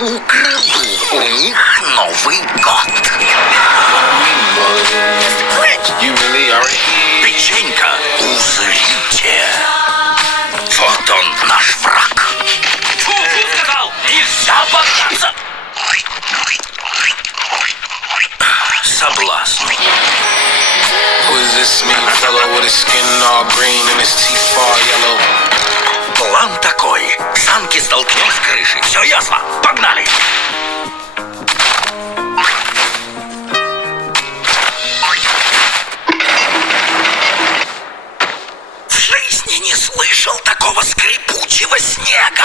Украду у них Новый год. Печенька, узрите. Вот он, наш враг. Фу, сказал, нельзя бодаться. Соблазн. Who is this mean fellow with his skin all green and his teeth all yellow? План такой. Санки столкнем с крышей. Все ясно. Погнали. В жизни не слышал такого скрипучего снега.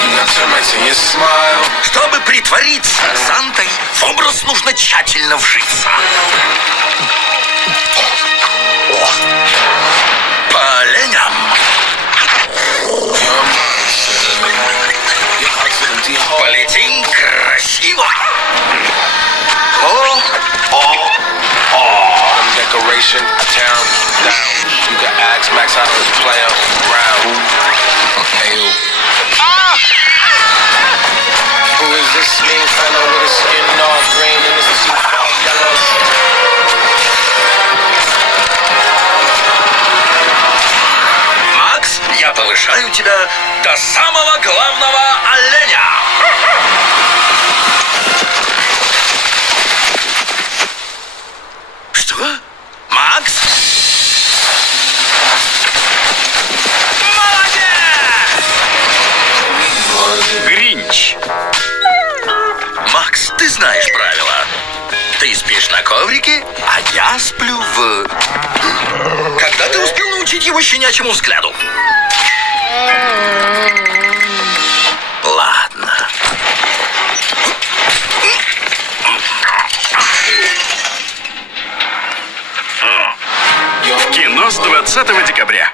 You got termites in your smile. Чтобы притвориться Сантой, в образ нужно тщательно вжиться. По оленям. Полетим красиво. Autumn decoration, town down. You can ask Max how to play around. Hey, who is this mean fellow with his skin all green and his teeth all yellow? Макс, я повышаю тебя до самого главного оленя. Что? Макс? Гринч. Макс, ты знаешь правила. Ты спишь на коврике, а я сплю в... Когда ты успел научить его щенячьему взгляду? Ладно. Кино с 20 декабря.